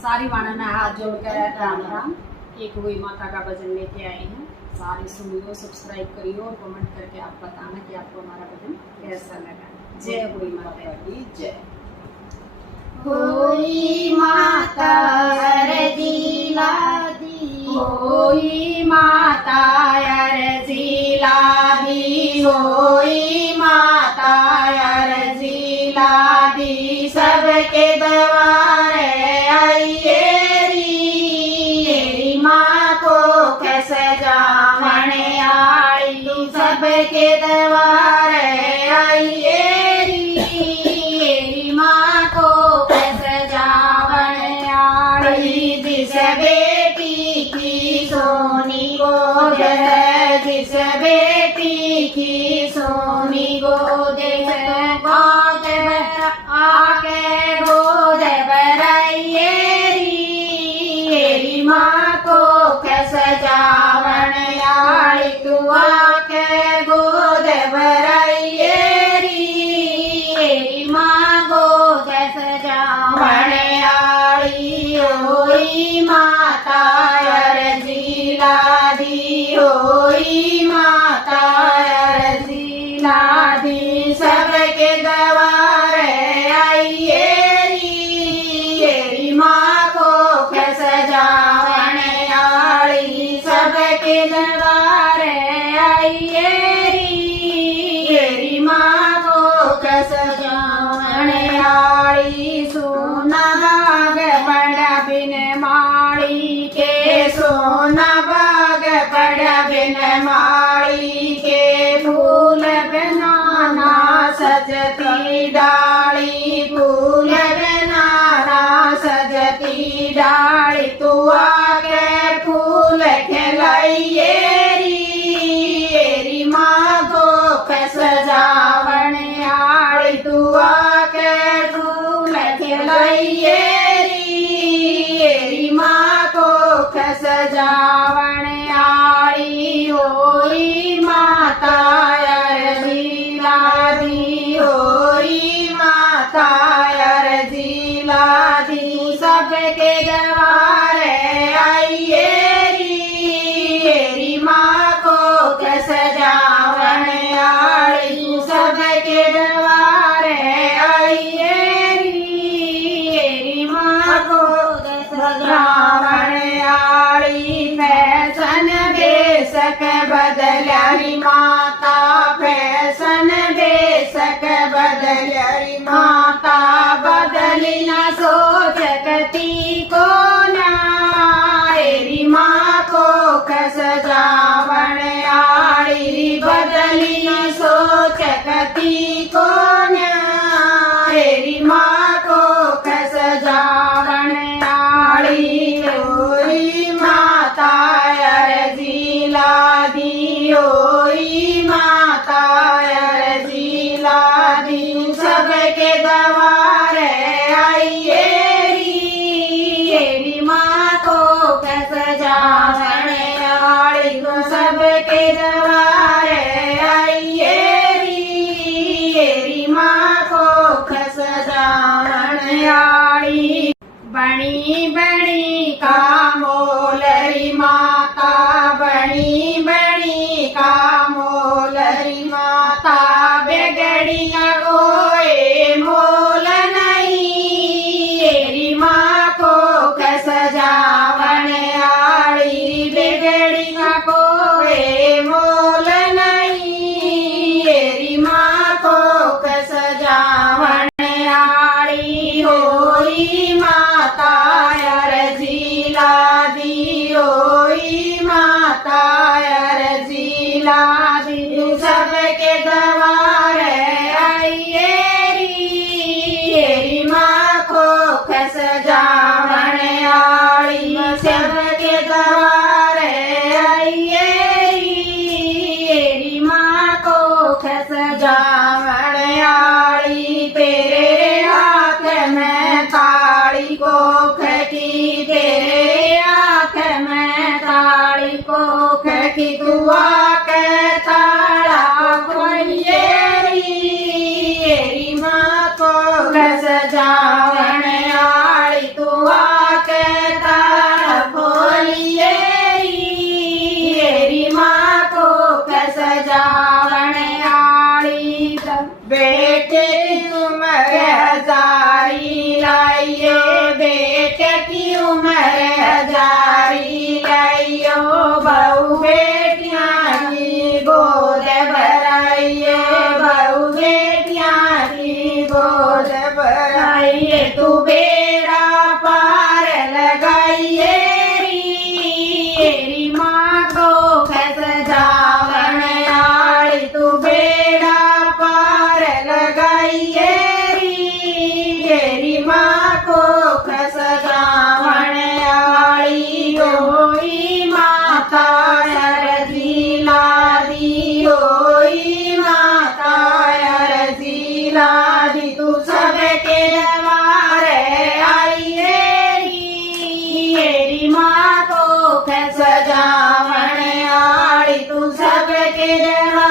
सारी माना ने हाथ जोड़कर राम राम। एक हुई माता का भजन लेके आए हैं, सारे सुनियो, सब्सक्राइब करियो और कमेंट करके आप बताना कि आपको हमारा भजन कैसा लगा। जय हुई माता की जय। होई माता अर्जी लादी, होई माता अर्जी लादी, होई माता अर्जी लादी, सबके द्वारे आइए री माँ को सजावने आई, सबके द्वारे आइए री माँ को सजावने आई। जिस बेटी की सोनी गोद है, जिस बेटी की सोनी गोद है, गोद आके गोद भराइए री माँ को सजावन आई। तू आके गोद भराइए री माँ गोद सजावन आई। होई माता अर्जी लादी, होई माता अर्जी लादी, सबके द्वारे आइए री माँ को सजावन आई। सबके द्वारे आइए री माँ को सजावन आई। सोना बाग पड़ा बिन माड़ी के, सोना बाग पड़ा बिन माड़ी के, फूल बनाना सजती डाली, फूल बनाना सजती डाली। तू आके फूल खिलाइए री माँ को सजावन आई। तू आके फूल खिलाइए री माँ को सजावन आई। होई माता अर्जी लादी, होई माता अर्जी लादी, सबके द्वारे आइए री माँ को सजावन आई। सबके द्वारे आइए री माँ को सजावन आई। फैशन बेशक बदली माता, फैशन बेशक बदली माता, बदली न सोचती को ना री माँ को सजावन आई। बदली न सोचती को ना री माँ को सजावन आई। होई माता अर्जी लादी, होई माता अर्जी लादी, सबके द्वारे आइए री माँ को सजावन आई। सबके द्वारे आइए री माँ को सजावन आई। बड़ी बड़ी का मोलरी माता, बड़ी बड़ी का मोलरी माता, बेगड़िया कोई मोल नहीं री माँ को सजावन आई। बेगड़िया कोई मोल नहीं री माँ को सजावन आई। होई माता अर्जी लादी, होई माता अर्जी लादी, सबके द्वारे आइए री माँ को सजावन आई। सबके द्वारे आइए री माँ को सजावन आई। तेरे हाथ में ताड़ी को खकी, तेरे हाथ में ताड़ी को खकी, तू आके ताड़ा खोलिए री माँ को सजावन आई। तू आके लइयो बेटे की उम्र जारी लइयो बहु बेटियां की गोद भराइए बहु बेटियां की गोद भराइए तू बेड़ा पार लगाइए री माँ को खस जावन आड़ी तू बेड़ा पार लगाइए री माँ को खस जावन आड़ी होई माता अरजी लादी होई माता अरजी लादी तू सबके द्वारे आइए री माँ को खस जावन आड़ी तू सबके द्वारे